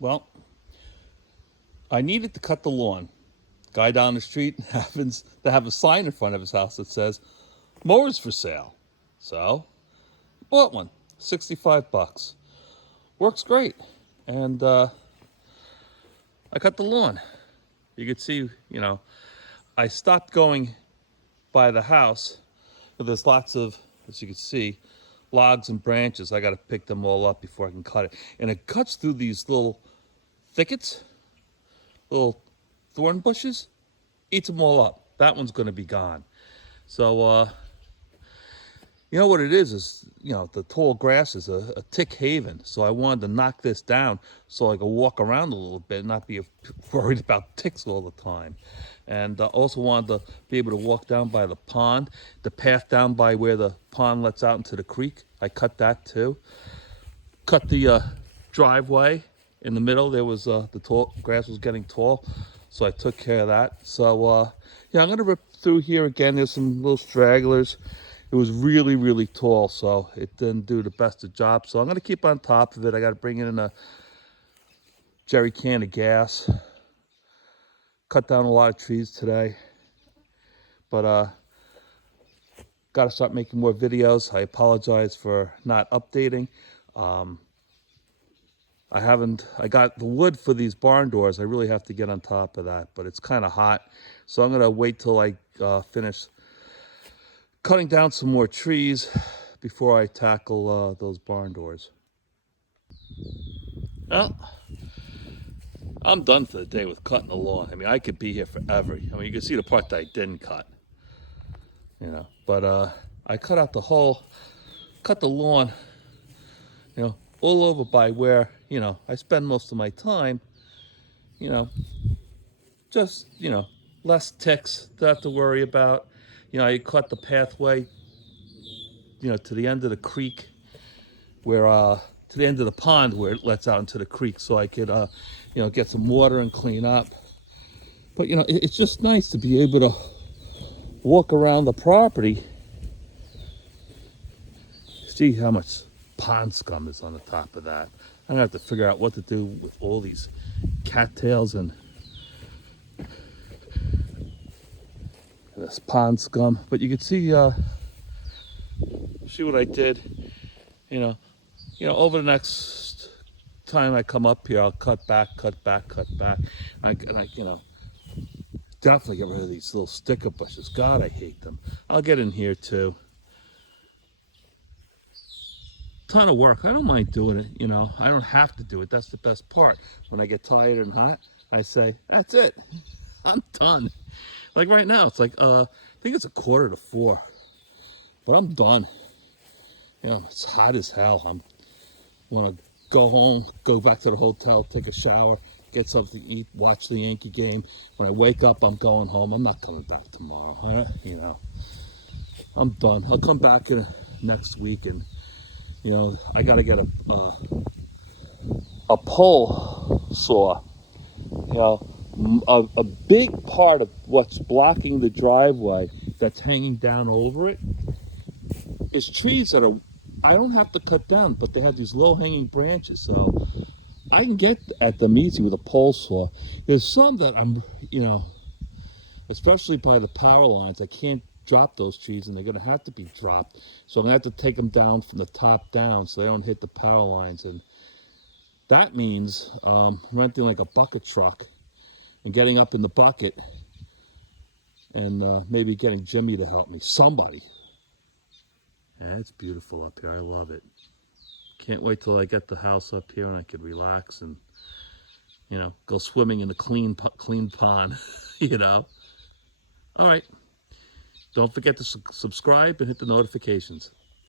Well, I needed to cut the lawn. Guy down the street happens to have a sign in front of his house that says mowers for sale. So, bought one. 65 bucks. Works great. And I cut the lawn. You could see, I stopped going by the house. There's lots of, as you can see, logs and branches. I got to pick them all up before I can cut it. And it cuts through these little thickets, little thorn bushes, eats them all up. That one's going to be gone. So, you know what it is, the tall grass is a tick haven. So I wanted to knock this down so I could walk around a little bit and not be worried about ticks all the time. And also wanted to be able to walk down by the pond, the path down by where the pond lets out into the creek. I cut that too. Cut the driveway in the middle. There was the tall grass was getting tall, so I took care of that. So yeah, I'm gonna rip through here again. There's some little stragglers. It was really, really tall, so it didn't do the best of job. So I'm gonna keep on top of it. I gotta bring in a jerry can of gas. Cut down a lot of trees today, but gotta start making more videos. I apologize for not updating. I got the wood for these barn doors. I really have to get on top of that, but it's kind of hot. So I'm gonna wait till I finish cutting down some more trees before I tackle those barn doors. Well, I'm done for the day with cutting the lawn. I mean, I could be here forever. I mean, you can see the part that I didn't cut, but I cut out cut the lawn, all over by where, I spend most of my time, just, less ticks to have to worry about. I cut the pathway, to the end of the creek where, to the end of the pond where it lets out into the creek so I could, get some water and clean up. But, it's just nice to be able to walk around the property, see how much pond scum is on the top of that. I'm gonna have to figure out what to do with all these cattails and this pond scum. But you can see what I did. Over the next time I come up here, I'll cut back. I definitely get rid of these little sticker bushes. God, I hate them. I'll get in here too. Ton of work. I don't mind doing it, I don't have to do it. That's the best part. When I get tired and hot, I say, that's it. I'm done. Like right now, it's like I think it's 3:45, but I'm done. It's hot as hell. I want to go home, go back to the hotel, take a shower, get something to eat, watch the Yankee game. When I wake up, I'm going home. I'm not coming back tomorrow. I'm done. I'll come back next week, and I gotta get a pole saw. A big part of what's blocking the driveway that's hanging down over it is trees that I don't have to cut down, but they have these low-hanging branches, so I can get at them easy with a pole saw. There's some that I'm, especially by the power lines, I can't drop those trees, and they're going to have to be dropped. So I'm going to have to take them down from the top down so they don't hit the power lines. And that means renting like a bucket truck and getting up in the bucket and maybe getting Jimmy to help me. Somebody. Yeah, it's beautiful up here. I love it. Can't wait till I get the house up here and I could relax and, go swimming in the clean pond, All right. Don't forget to subscribe and hit the notifications.